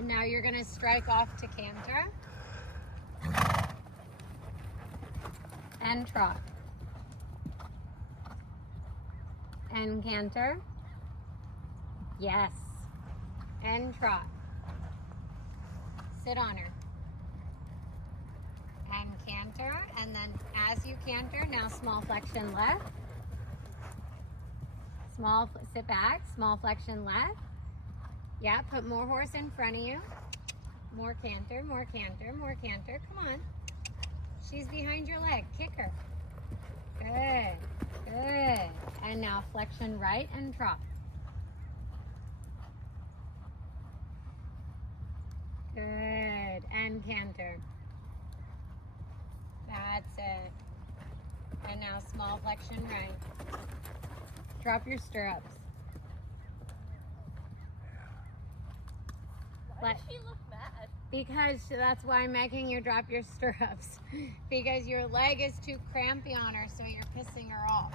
And now you're gonna strike off to canter. And trot. And canter. Yes. And trot. Sit on her. And canter. And then as you canter, now small flexion left. Sit back, small flexion left. Yeah, put more horse in front of you. More canter, more canter, more canter. Come on. She's behind your leg. Kick her. Good, good. And now flexion right and trot. Good. And canter. That's it. And now small flexion right. Drop your stirrups. Why does she look mad? Because that's why I'm making you drop your stirrups. Because your leg is too crampy on her, so you're pissing her off.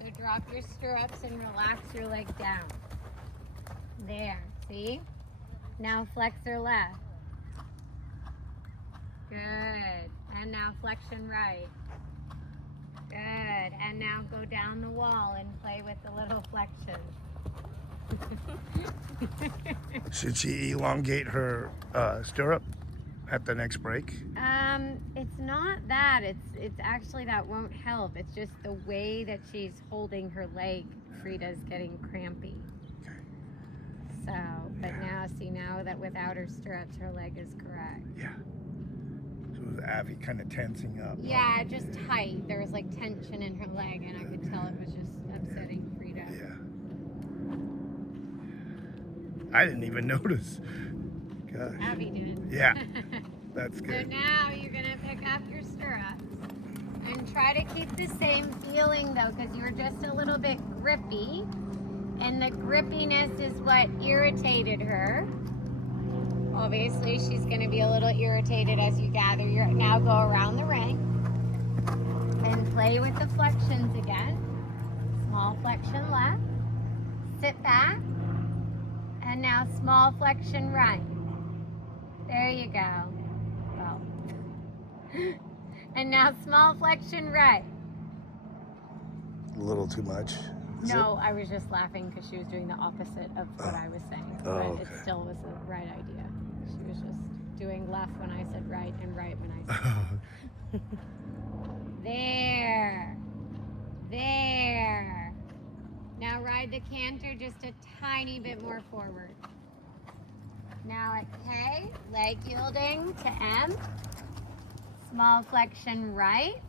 So drop your stirrups and relax your leg down. There, see? Now flex her left. Good. And now flexion right. Good. And now go down the wall and play with the little flexion. Should she elongate her stirrup at the next break? It's not that. It's actually that won't help. It's just the way that she's holding her leg. Frida's getting crampy. Okay. So, but now, see, now that without her stirrups, her leg is correct. Yeah. So it was Abby kind of tensing up. Yeah, just tight. There was like tension in her leg, and I could tell it was just upsetting Frida. Yeah. I didn't even notice. Gosh. Abby did. Yeah. That's So good. now you're gonna pick up your stirrups and try to keep the same feeling though, because you were just a little bit grippy, and the grippiness is what irritated her. Obviously, she's gonna be a little irritated as you gather your. Now go around the ring and play with the flexions again. Small flexion left. Sit back, and now small flexion right. There you go. Well. And now small flexion right. A little too much. Is No, I was just laughing because she was doing the opposite of what I was saying. Oh, But okay. it still was the right idea. She was just doing left when I said right and right when I said There. There. Now ride the canter just a tiny bit more forward. Now at K, leg yielding to M. Small flexion right.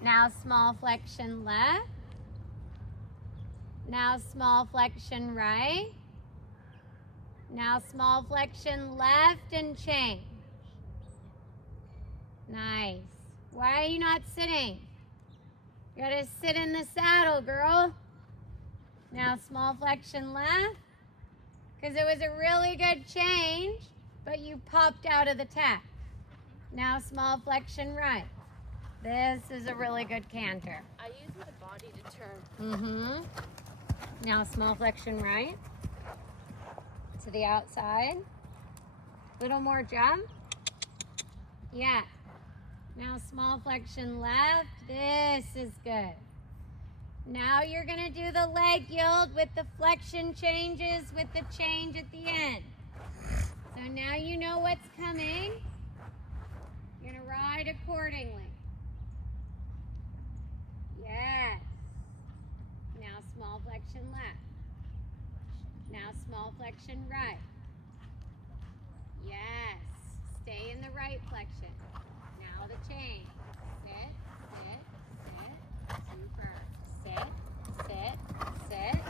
Now small flexion left. Now small flexion right. Now small flexion left and change. Nice. Why are you not sitting? You gotta sit in the saddle, girl. Now small flexion left. Because it was a really good change, but you popped out of the tack. Now small flexion right. This is a really good canter. I use my body to turn. Mm-hmm. Now small flexion right. To the outside. Little more jump. Yeah. Now small flexion left. This is good. Now you're gonna do the leg yield with the flexion changes with the change at the end. So now you know what's coming. You're gonna ride accordingly. Yes. Now small flexion left. Now small flexion right. Yes. Stay in the right flexion. Now the change. Sit, sit, sit. Super. Sit, sit, sit.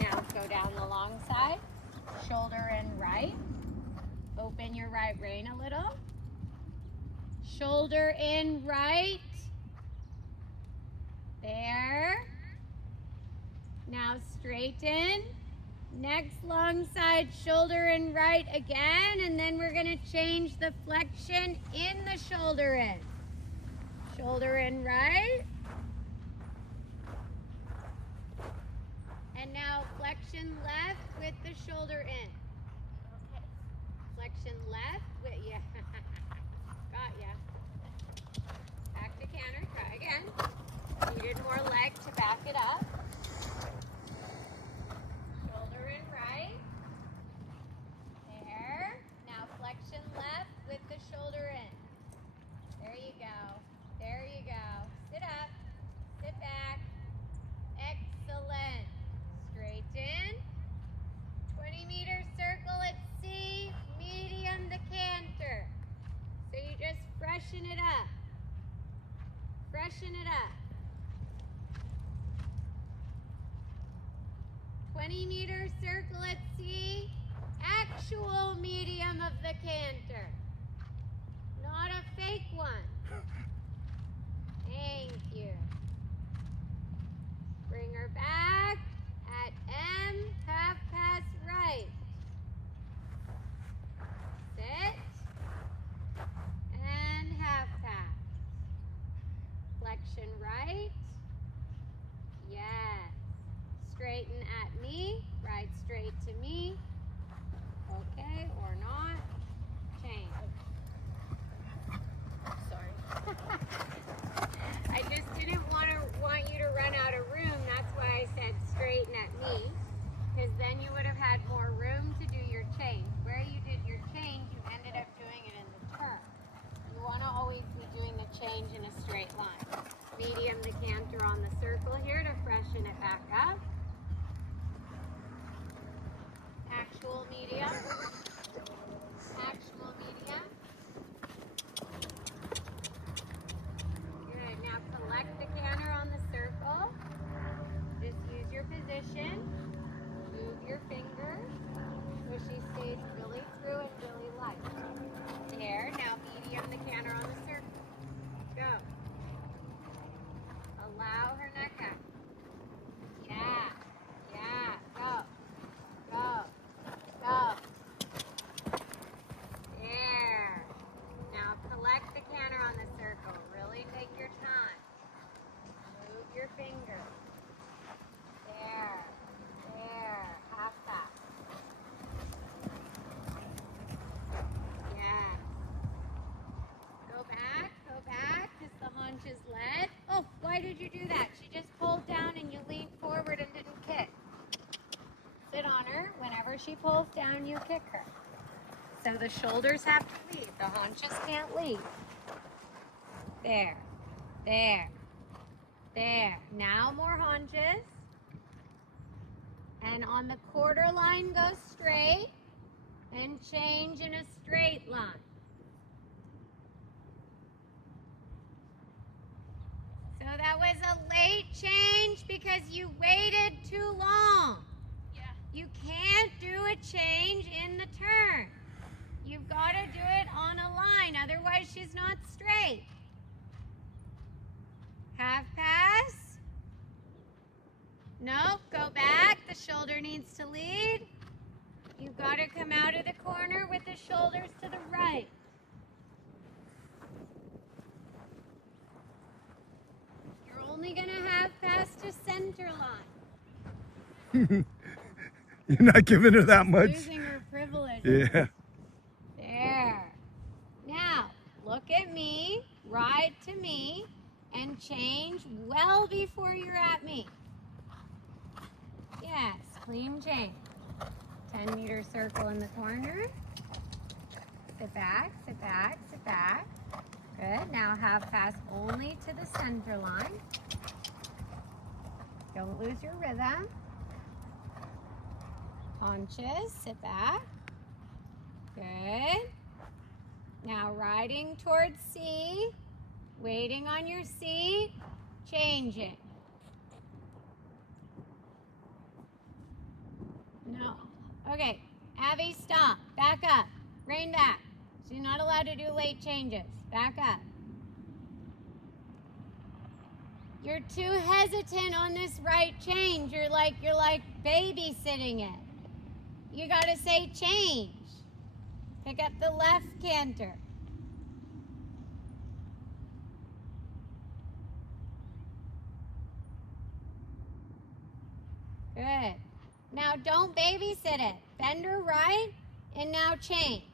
Now go down the long side. Shoulder in right. Open your right rein a little. Shoulder in right. There. Now straighten. Next long side, shoulder in right again, and then we're gonna change the flexion in the shoulder in. Shoulder in right. And now flexion left with the shoulder in. 20-meter circle at C, actual medium of the canter, not a fake one. Thank you. Bring her back at M, half pass right. Sit and half pass. Flexion right. Yes. Straighten at me, ride straight to me. Okay, or not. Change. Sorry. I just didn't want you to run out of room. That's why I said straighten at me, because then you would have had more room to do your change. Where you did your change, you ended up doing it in the turn. You want to always be doing the change in a straight line. Medium the canter on the circle here to freshen it back up. Actual medium. Actual medium. Good. Now collect the canter on the circle. Just use your position. Move your finger so she stays really through and really light. There. Now medium the canter on the circle. Go. Allow her neck out. Yeah. Yeah. Go. Go. Go. There. Now collect the canter on the circle. Really take your time. Move your finger. There. There. Half pass. Yes. Go back, because the haunch is led. Oh, why did you do that? She just pulled down and you leaned forward and didn't kick. Sit on her. Whenever she pulls down, you kick her. So the shoulders have to lead. The haunches can't lead. There. There. There. Now more haunches. And on the quarter line, go straight. And change in a straight line. So that was a late change because you waited too long. Yeah. You can't do a change in the turn. You've got to do it on a line, otherwise she's not straight. Half pass. Nope, go back. The shoulder needs to lead. You've got to come out of the corner with the shoulders to the right. You're only going to half pass to center line. You're not giving her that much. Losing her privilege. Yeah. There. Now, look at me, ride to me, and change well before you're at me. Yes, clean change. 10-meter circle in the corner. Sit back, sit back, sit back. Good. Now half pass only to the center line. Don't lose your rhythm. Haunches, sit back. Good. Now riding towards C, waiting on your seat, changing. No. Okay, Abby, stop. Back up. Rein back. She's not allowed to do late changes. Back up. You're too hesitant on this right change. You're like babysitting it. You gotta say change. Pick up the left canter. Good. Now don't babysit it. Bend her right and now change.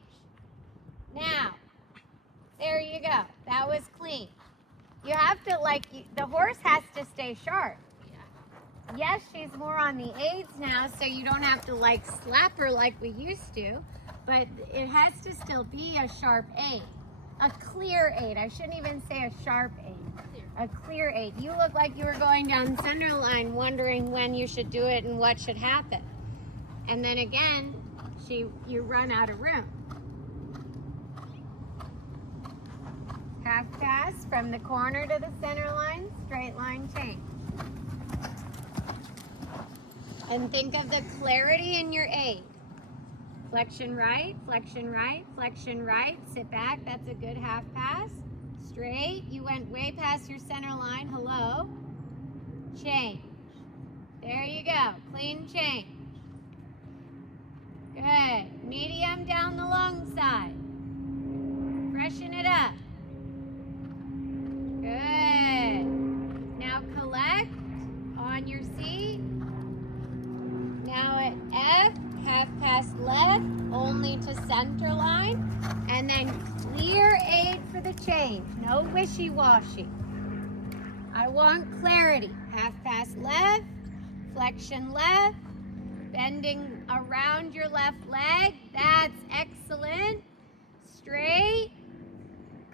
Now, there you go. That was clean. You have to the horse has to stay sharp. Yeah. Yes, she's more on the aids now, so you don't have to slap her like we used to, but it has to still be a sharp aid. A clear aid. I shouldn't even say a sharp aid. A clear aid. You look like you were going down the center line wondering when you should do it and what should happen. And then again, you run out of room. Half pass from the corner to the center line, straight line change. And think of the clarity in your aid. Flexion right, flexion right, flexion right. Sit back. That's a good half pass. Straight. You went way past your center line. Hello. Change. There you go. Clean change. Good. Medium down the long side. Freshen it up. Good. Now collect on your seat. Now at F, half pass left, only to center line. And then clear aid for the change. No wishy-washy. I want clarity. Half pass left, flexion left, bending around your left leg. That's excellent. Straight,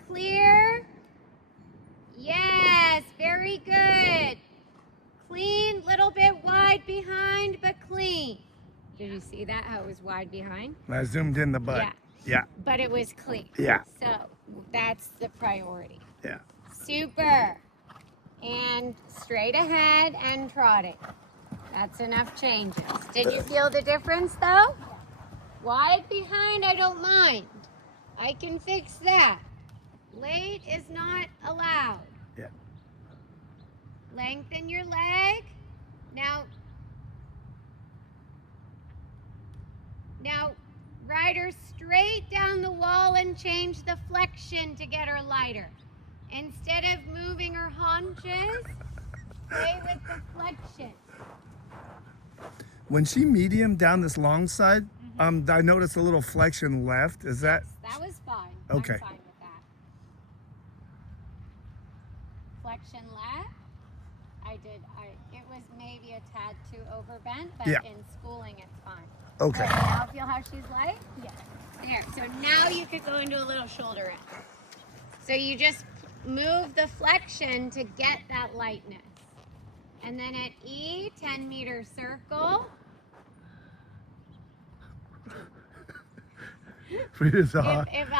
clear. Yes, very good. Clean, little bit wide behind, but clean. Did you see that, how it was wide behind? I zoomed in the butt. Yeah. Yeah. But it was clean. Yeah. So that's the priority. Yeah. Super. And straight ahead and trotting. That's enough changes. Did you feel the difference though? Wide behind, I don't mind. I can fix that. Late is not allowed. Yeah. Lengthen your leg. Now, ride her straight down the wall and change the flexion to get her lighter. Instead of moving her haunches, play with the flexion. When she medium down this long side, I noticed a little flexion left. Is that? That was fine. Okay. I'm fine with that. Flexion left. It was maybe a tad too overbent, but Yeah. in schooling it's fine. Okay. Good. Now feel how she's light? Yes. There. So now you could go into a little shoulder in. So you just move the flexion to get that lightness. And then at E, 10-meter circle. Frida's If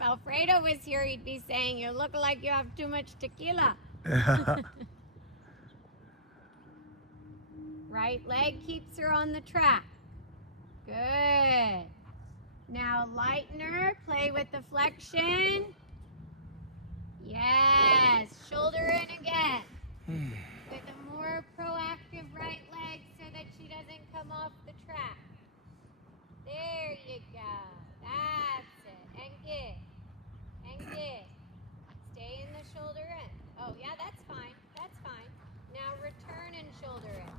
Alfredo was here, he'd be saying, you look like you have too much tequila. Right leg keeps her on the track. Good. Now lighten her, play with the flexion. Yes, shoulder in again. With a more proactive right leg so that she doesn't come off the track. There you go. That's it. And get. And get. Stay in the shoulder in. Oh, yeah, that's fine. That's fine. Now return and shoulder in.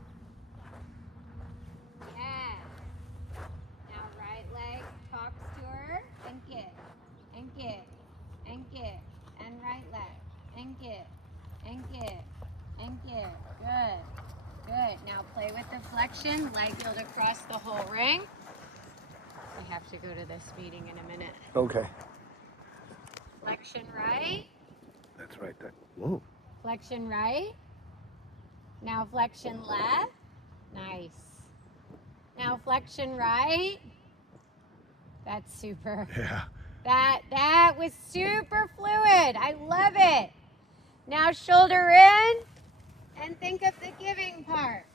Yes. Now right leg talks to her and get. And get. And get. And right leg. And get. And get. And get. Good. Good. Now play with the flexion. Leg yield across the whole ring. We have to go to this meeting in a minute. Okay. Flexion right. That's right. Whoa. Flexion right. Now flexion left. Nice. Now flexion right. That's super. Yeah. That was super fluid. I love it. Now shoulder in and think of the giving part.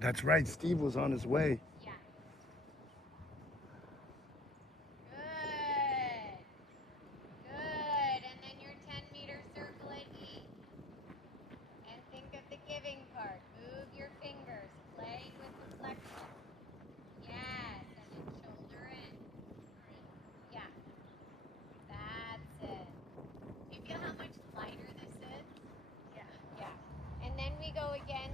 That's right. Steve was on his way. Yeah. Good. Good. And then your 10-meter circle at E. And think of the giving part. Move your fingers. Play with the flexion. Yes. And then shoulder in. Yeah. That's it. Do you feel how much lighter this is? Yeah. Yeah. And then we go again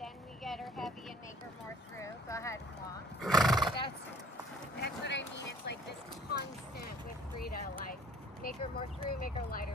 then we get her heavy and make her more through. Go ahead and walk. That's what I mean. It's like this constant with Frida, like make her more through, make her lighter.